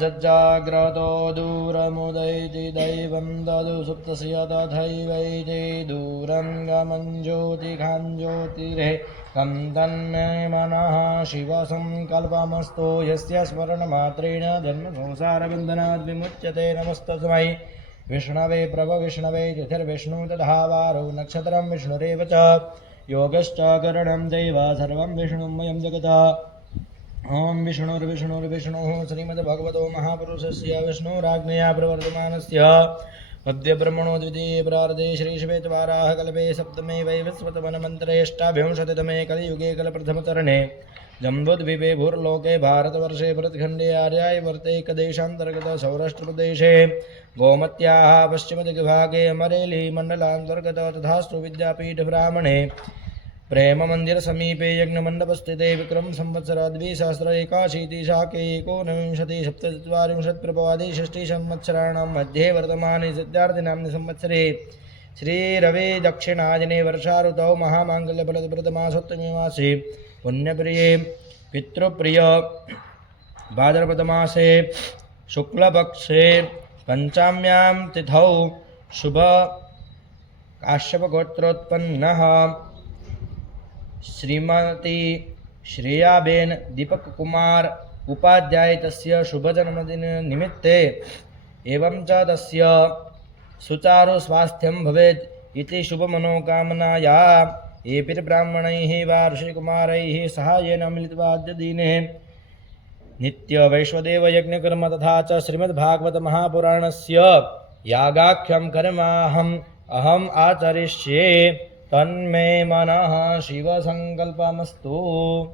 जज्जाग्रतो दूरमुदैति दैवं ददु सुप्तस्य तथैवैति दूरं गमं ज्योतिखाञ्ज्योतिरे कं तन्मे मनः शिवसङ्कल्पमस्तु यस्य स्मरणमात्रेण जन्मसंसारबन्धनात् विमुच्यते नमस्तस्मै। विष्णवे प्रभ विष्णवे तिथिर्विष्णु तधावारो नक्षत्रं विष्णुरेव च। योगश्च करणं दैव सर्वं विष्णुमयं जगत् ॐ विष्णुर्विष्णुर्विष्णुः श्रीमद्भगवतो महापुरुषस्य विष्णुराज्ञया प्रवर्तमानस्य। मध्यब्रह्मणो द्वितीये प्रार्धे श्रीश्वेतवाराः कल्पे सप्तमे वैवस्वतमन्मन्त्रेष्टाविंशतितमे कलियुगे कलप्रथमचरणे। जम्बुद्वीपे भूर्लोके भारतवर्षे भरतखण्डे आर्यायवर्ते कदेशान्तर्गत सौराष्ट्रप्रदेशे। गोमत्याः पश्चिमदिग्भागे अमरेली मण्डलान्तर्गत तथास्तु विद्यापीठब्राह्मणे प्रेममन्दिरसमीपे यज्ञमण्डपस्थिते विक्रम संवत्सर द्विसहस्र एकाशीति शाके एकोनविंशति सप्तचत्वारिंशत् प्रभवादि षष्टि संवत्सराणां मध्ये वर्तमाने सिद्धार्थिनाम्नि संवत्सरे श्रीरवे दक्षिणायने वर्षाऋतौ महामाङ्गल्यफलप्रदमासोत्तमे मासे पुण्यप्रिये पितृप्रिय भाद्रपदमासे शुक्लपक्षे पञ्चाम्यां तिथौ शुभ काश्यपगोत्रोत्पन्नः શ્રીમતી શ્રેયાબેન દીપકકુમાર ઉપાધ્યાય તસ્ય શુભજન્મદિન નિમિત્તે એવં ચ તસ્ય સુચારુ સ્વાસ્થ્યમ ભવેત ઇતિ શુભમનોકામનાયા એપિર્બ્રાહ્મણૈः વા ઋષિકુમારૈः સહાયેન મિલિત્વા અદ્યદીને નિત્ય વૈશ્વદેવ યજ્ઞકર્મ તથા ચ શ્રીમદ્ભાગવત મહાપુરાણસ્ય યાગાખ્યમ કર્માહમ અહમ આચરિષ્યે तन्मे मनः शिवसङ्कल्पमस्तु।